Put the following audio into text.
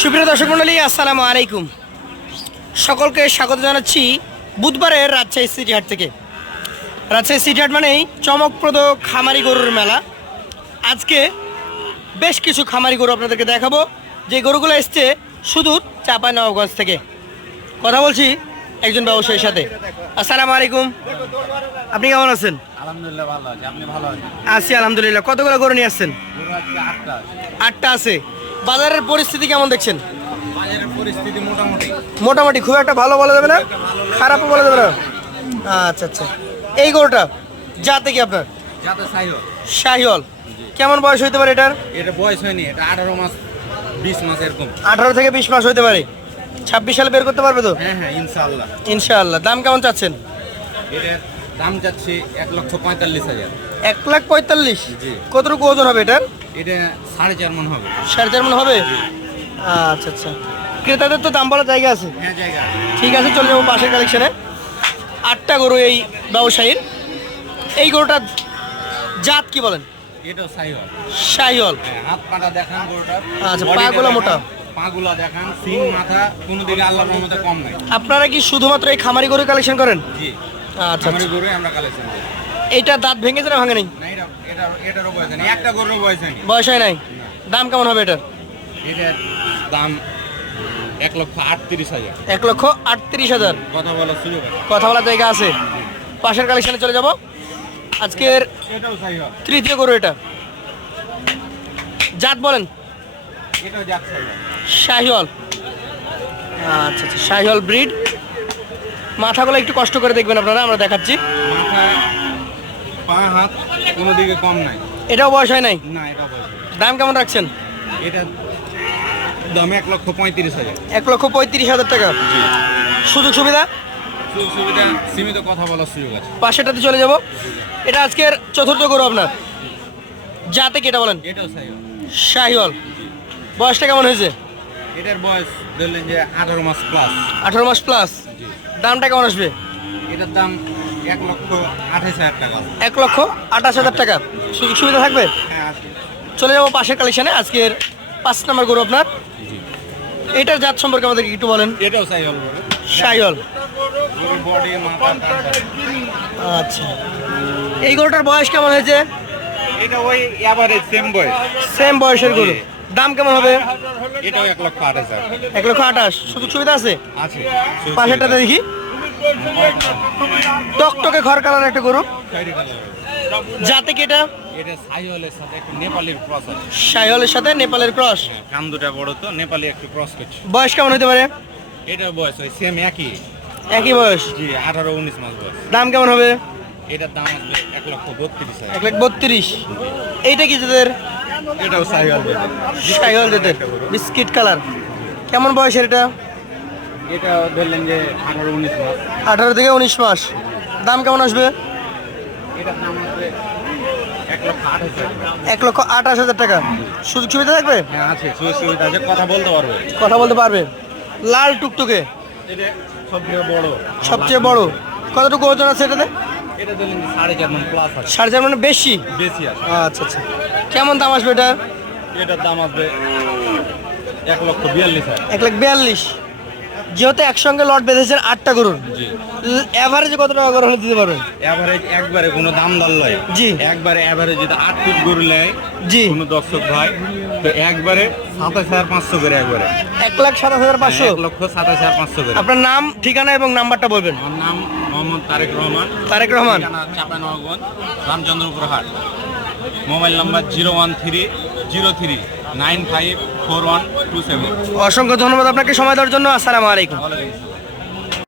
সুপ্রিয় দর্শক মণ্ডলী, আসসালামু আলাইকুম। সকলকে স্বাগত জানাচ্ছি বুধবারের রাজশাহী সিটি হাট থেকে। রাজশাহী সিটি হাট মানেই চমকপ্রদ খামারি গরুর মেলা। আজকে বেশ কিছু খামারি গরু আপনাদেরকে দেখাবো, যে গরুগুলো এসছে সুদূর চাঁপাইনবাবগঞ্জ থেকে। কথা বলছি একজন ব্যবসায়ীর সাথে। আসসালামু আলাইকুম, আপনি কেমন আছেন? আলহামদুলিল্লাহ ভালো আছি। আপনি ভালো আছেন? আছি আলহামদুলিল্লাহ। কতগুলো গরু নিয়ে আসছেন? গরু আজকে 8টা আছে। 8টা আছে। বাজারের পরিস্থিতি কেমন দেখছেন? বাজারের পরিস্থিতি মোটামুটি মোটামুটি, খুব একটা ভালো বলা যাবে না, খারাপও বলা যাবে না। আচ্ছা আচ্ছা, এই গরুটা যাতে কি আপনার? যাতে সাইও শাহিওয়াল। কেমন বয়স হইতে পারে এটার? এটা বয়স হয়নি, এটা 18 মাস 20 মাস এরকম। 18 থেকে 20 মাস হইতে পারে। 26 সালে বের করতে পারবে তো? হ্যাঁ হ্যাঁ, ইনশাআল্লাহ। ইনশাআল্লাহ। দাম কেমন চাচ্ছেন? এটার দাম যাচ্ছে 1,45,000। 1,45,000। জি। কতটুকু ওজন হবে এটার? এটা 4.5 মণ হবে। 4.5 মণ হবে। আচ্ছা আচ্ছা, ক্রেতাদের তো দাম বলার জায়গা আছে। হ্যাঁ, জায়গা। ঠিক আছে, চলে যাবো পাশের কালেকশনে। 8টা গরু এই ব্যবসায়ীর। এই গরুটার জাত কি বলেন? এটাও সাইও। শাহিওয়াল। হ্যাঁ, হাত পাটা দেখান গরুটার। আচ্ছা, বডিটা পাগুলো দেখান, মোটা। পাগুলো দেখান, সিং মাথা কোনো দিকে আল্লাহর রহমতে কম নাই। আপনারা কি শুধুমাত্র এই খামারি গরু কালেকশন করেন? জি, আচ্ছা আমাদের আচ্ছা। গরু আমরা কালেকশন করি। এইটা দাঁত ভেঙেছে না ভাঙে নেই? না, এটারও বয়স নেই, একটা গরুর বয়স নেই। বয়স হয় নাই। দাম কেমন হবে এটার? এটার দাম 1,38,000। 1,38,000। কথা বলার সুযোগ আছে। কথা বলার জায়গা আছে। পাশের কালেকশনে চলে যাব। আজকের এটাও সাই হয়। তৃতীয় গরু এটা। জাত বলেন? এটাও জাত সাই হয়। শাহিওয়াল। আচ্ছা আচ্ছা, শাহিওয়াল ব্রিড। মাথাগুলো একটু কষ্ট করে দেখবেন আপনারা, আমরা দেখাচ্ছি। মাথা পা হাত কোনো দিকে কম নাই। এটাও বয়স হয় নাই। না, এটা বয়স নেই। দাম কেমন রাখছেন? এটা দাম 1,35,000। 1,35,000 টাকা। সুযোগ সুবিধা? সুযোগ সুবিধা সীমিত, কথা বলার সুযোগ আছে। পাশেরটাতে চলে যাব। এটা আজকের চতুর্থ গরু আপনার। যাতে কি এটা বলেন? এটাও সাই হয়। শাহিওয়াল। বয়সটা কেমন হয়েছে? এটার বয়স ধরলেন যে 18 মাস প্লাস। 18 মাস প্লাস। জি। দামটা কেমন আসবে? এটার দাম 1,28,000 টাকা। 1,28,000 টাকা। সুযোগ সুবিধা থাকবে? হ্যাঁ, আছে। চলে যাবো পাশের কালেকশনে। আজকের 5 নম্বর গরু আপনার। জি। এটার জাত সম্পর্কে আমাদেরকে একটু বলেন। এটাও সাই হল। শাহিওয়াল। গরুর বডি মাথা। আচ্ছা, এই গরুটার বয়স কেমন হয়েছে? এটা ওই এভারেজ সেম বয়স। সেম বয়সের গরু। দাম কেমন হবে? এটাও 1,28,000। 1,28,000। সুযোগ সুবিধা আছে? আছে। পাশেরটাতে দেখি। টকটকে খড় কালার একটা গরু। যাতে কি এটা? এটা সাইওয়ালের সাথে একটু নেপালির ক্রস আছে। শাহিওয়ালের সাথে নেপালের ক্রস। কান দুটা বড় তো, নেপালি একটু ক্রস করছে। বয়স কেমন হতে পারে? এটার বয়স ওই সেম একই। একই বয়স। জি, 18-19 মাস বয়স। দাম কেমন হবে? এটার দাম আসবে 1,32,000। 1,32,000। এইটা কি যাদের? এটাও সাইওয়াল। শাহিওয়াল যাদের, বিস্কিট কালার। কেমন বয়সের এটা? এটা ধরলেন যে 18-19 মাস। 18 থেকে 19 মাস। দাম কেমন আসবে? এটার দাম আসবে 1,28,000। 1,28,000 টাকা। সুযোগ সুবিধা থাকবে? হ্যাঁ, আছে। সুযোগ সুবিধা আছে, কথা বলতে পারবে। কথা বলতে পারবে। লাল টুকটুকে, এটা সবথেকে বড়। সবচেয়ে বড়। কতটুকু ওজন আছে এটাতে? এটা ধরলেন যে 4.5 মণ প্লাস আছে। 4.5 মানে বেশি। বেশি আছে। আচ্ছা আচ্ছা, কেমন দাম আসবে এটা? এটার দাম আসবে 1,42,000। 1,42,000। যেহেতু একসঙ্গে লট বেঁধেছেন 8টা গরুর, জি। এভারেজে কত টাকা করে হলে দিতে পারবেন? এভারেজ একবারে কোনো দাম দর লয়। জি। একবারে এভারেজ যদি 8 পিস গরু নেয় জি। কোনো দর্শক ভাই, তো একবারে 27,500 করে। একবারে 1,27,500। 1,27,500 করে। আপনার নাম, ঠিকানা এবং নাম্বারটা বলবেন। আমার নাম মোহাম্মদ তারেক রহমান। তারেক রহমান। ঠিকানা চাঁপাইনবাবগঞ্জ, রামচন্দ্রপুর হাট। Mobile number 01303954127। অসংখ্য ধন্যবাদ আপনাকে সময় দেওয়ার জন্য। আসসালামু আলাইকুম। ভালো লেগেছে।